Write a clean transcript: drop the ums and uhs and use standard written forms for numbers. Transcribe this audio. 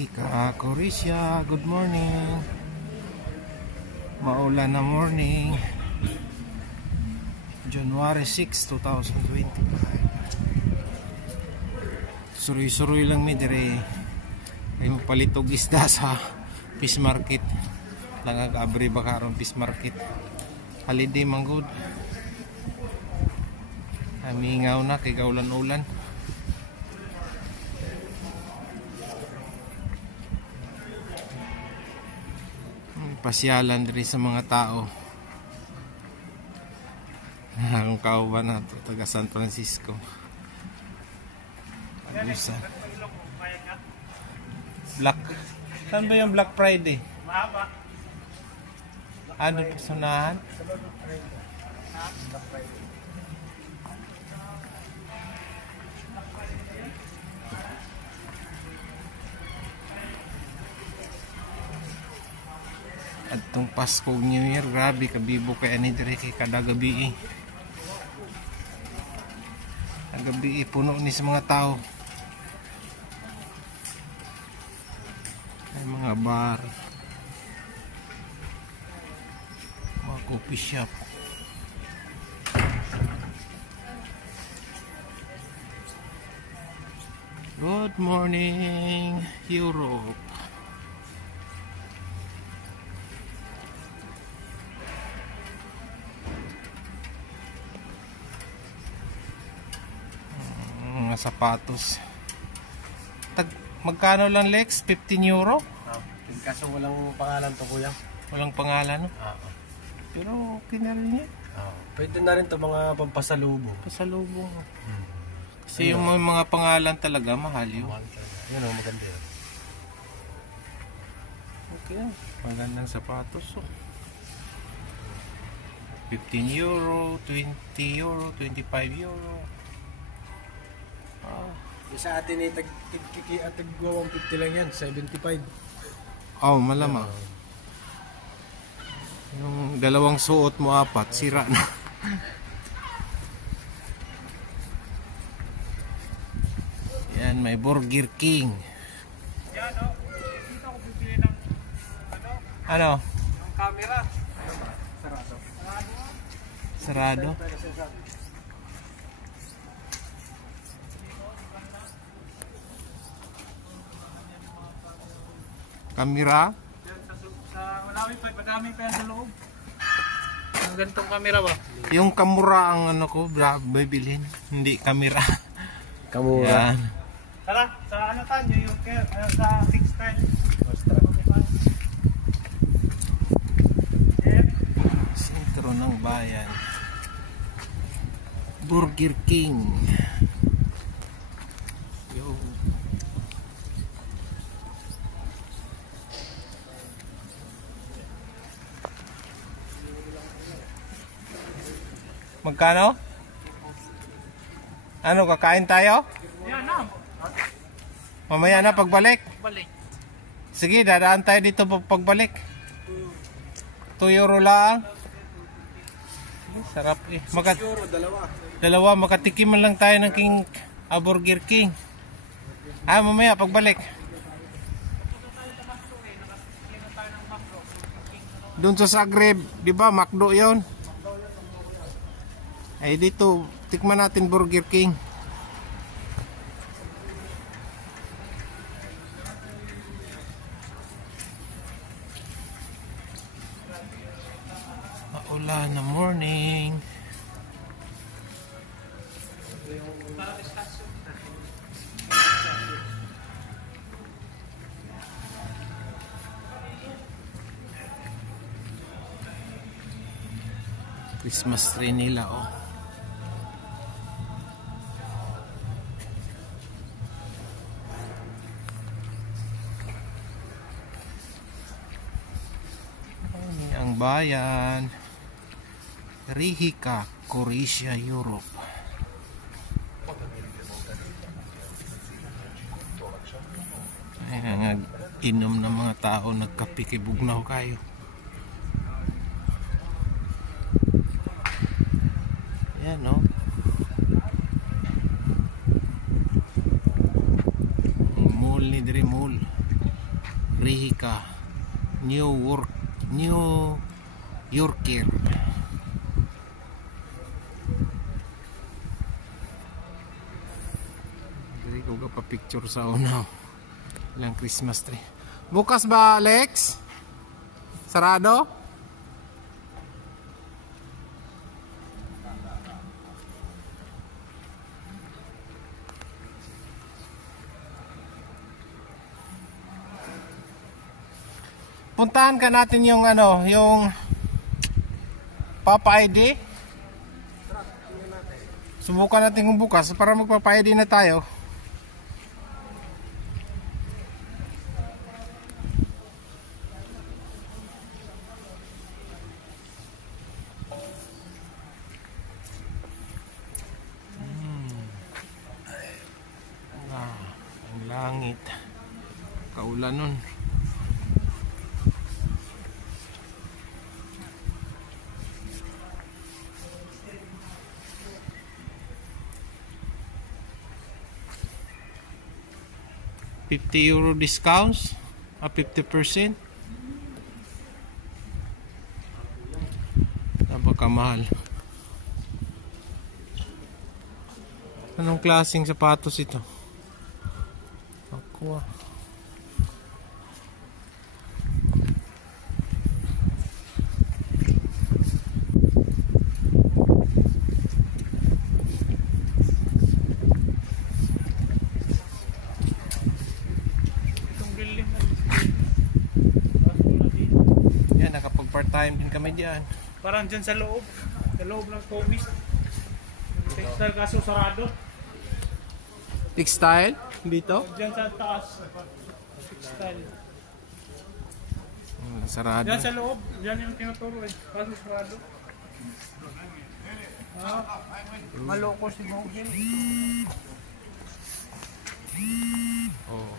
Ika Korisya, good morning. Maulan na morning. January 6, 2025. Suroy-suroy lang mi dire. Ay mapalitog isda sa fish market. Nangag-abri ba karon fish market. Holiday manggod. Amingaw na kay kaulan-ulan. Pasyalan rin sa mga tao. Ang kauban na ito, taga San Francisco. Abusan. Black. Saan ba yung Black Friday? Mahaba. Ano pasunahan? Black Friday. At itong Pasko New Year, grabe kabibo kay ani dire kay kada gabi. Ang gabi puno ni sa mga tao. Ay mga bar, mga coffee shop. Good morning, Europe. Sapatos. Magkano lang Lex? 15 euro? Kaso walang pangalan to kuya. Walang pangalan, no? Pero okay na rin yan. Pwede na rin to mga pampasalubong. Pasalubong. Kasi yung mga pangalan talaga mahal yun. Yan o, maganda yun. Okay. Magandang sapatos. 15 euro, 20 euro, 25 euro. Sa atin ay tag-150 lang yan, 75. Oh, malamang. Yung dalawang suot mo apat, sira na. Yan, may Burger King. Yan o, dito ako bibili ng Ano? ng camera. Sarado. Sarado? Kamera? Sa Malawi pa, madami pa yan sa loob. Ang ganitong camera ba? Yung kamura ang ano ko, bibilhin. Hindi kamera. Kamura. Yan. Tara, sa ano tayo, yung sa fixed time. Sentro ng bayan. Burger King. Yo. Magkano? Ano, kakain tayo? Yan na. Mamaya na pagbalik. Balik. Sige, dadaan tayo dito pagbalik. 2 euro lang. Sarap eh. Euro, Dalawa, makatikim man lang tayo ng Burger King. Mamaya pagbalik. Doon sa Zagreb, di ba? McDo 'yon. Ay dito, tikman natin Burger King. Maulan na morning. Christmas tree nila, oh. Ang bayan, Rihika, Korisya, Europe. Ayan, inom ng mga tao, nagkapikibugnaw kayo. Ayan, no? Diri Mall, Rihika, New Yorker. Diri ko pa picture sa unaw. Ilang Christmas tree. Bukas ba, Alex? Sarado? Puntahan ka natin yung ano, yung Papa ID. Subukan natin kung bukas para magpapa ID na tayo. Ang langit. Kaulan nun. €50 discounts, 50%. Napakamahal. Anong klaseng sapatos ito? Aqua. Yan, nakapag-part-time din kami diyan. Parang dyan sa loob ng Tommy's. Textile kaso sarado. Textile? Dito? Dyan sa taas. Textile. Sarado. Dyan sa loob. Dyan yung tinuturo eh. Kaso sarado. Maloko si Mogil. Oh.